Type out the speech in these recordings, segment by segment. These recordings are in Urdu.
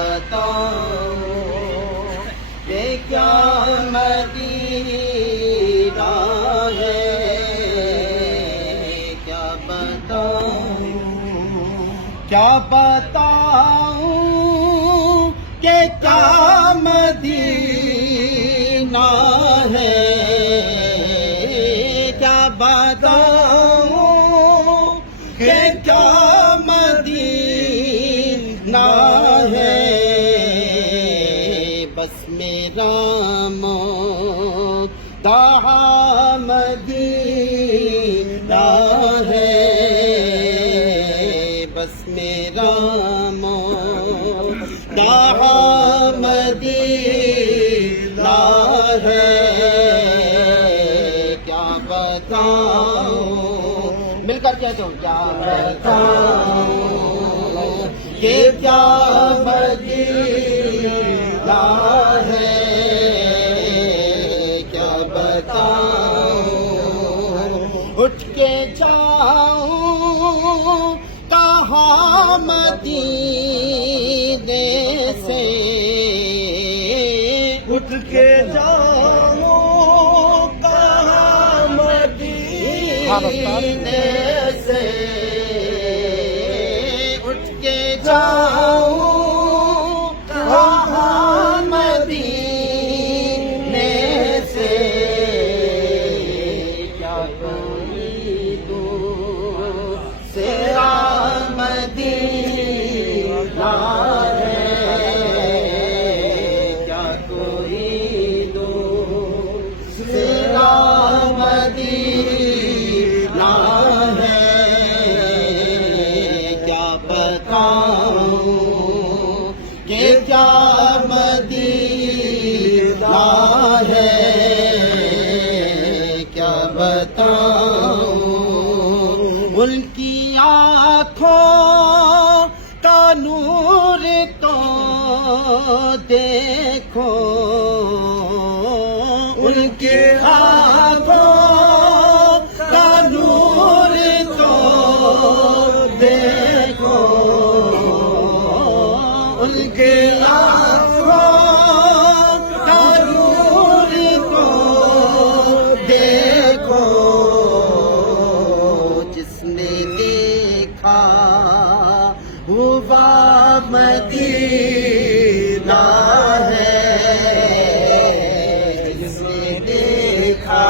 بتاؤں کہ کیا مدینہ ہے، کیا بتاؤں کہ کیا مدینہ ہے، کیا بتاؤں کہ کیا مدینہ ہے، بس میرا مدعا مدینہ ہے، بس میرا مدعا مدینہ ہے، کیا بتاؤں، مل کر کہتے ہو کیا بتاؤں کہ کیا مدینہ ہے، کیا بتاؤں اٹھ کے جاؤں کہاں مدینے سے، اٹھ کے جاؤں کہاں مدینے سے، اٹھ کے جاؤں کہاں مدینے سے، کیا کوئی دوسرا مدینہ ہے، کیا کوئی دوسرا مدینہ ہے، کیا بتاؤں کہ کیا مدینہ ہے، کیا بتاؤں ان کی آنکھوں کا نور تو دیکھو، ان کی آنکھوں کا نور تو دیکھو، ان کی آنکھوں کا نور تو دیکھو، جس نے دیکھا ہوا مدینہ ہے، جس نے دیکھا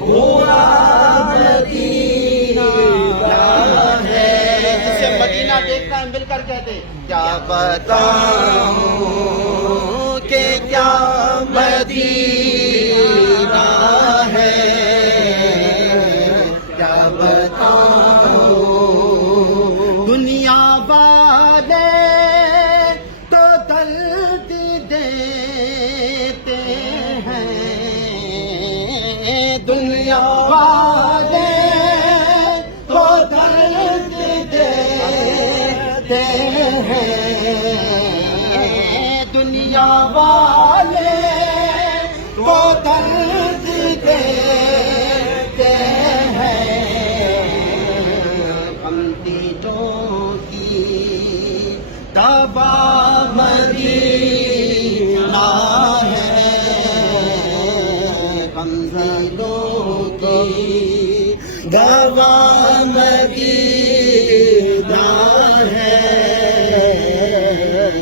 ہوا مدینہ ہے، جسے مدینہ دیکھتا ہے مل کر کہتے کیا بتاؤں کہ کیا مدینہ ہے، کیا بتاؤں دنیا والے تو درد دیتے ہیں، دنیا والے تو درد دیتے ہیں، دنیا والے تو درد دیتے ہیں، ہم دلوں کی دوا مدینہ ہے، ہم دلوں کی دوا مدینہ ہے،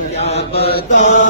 کیا بتاؤں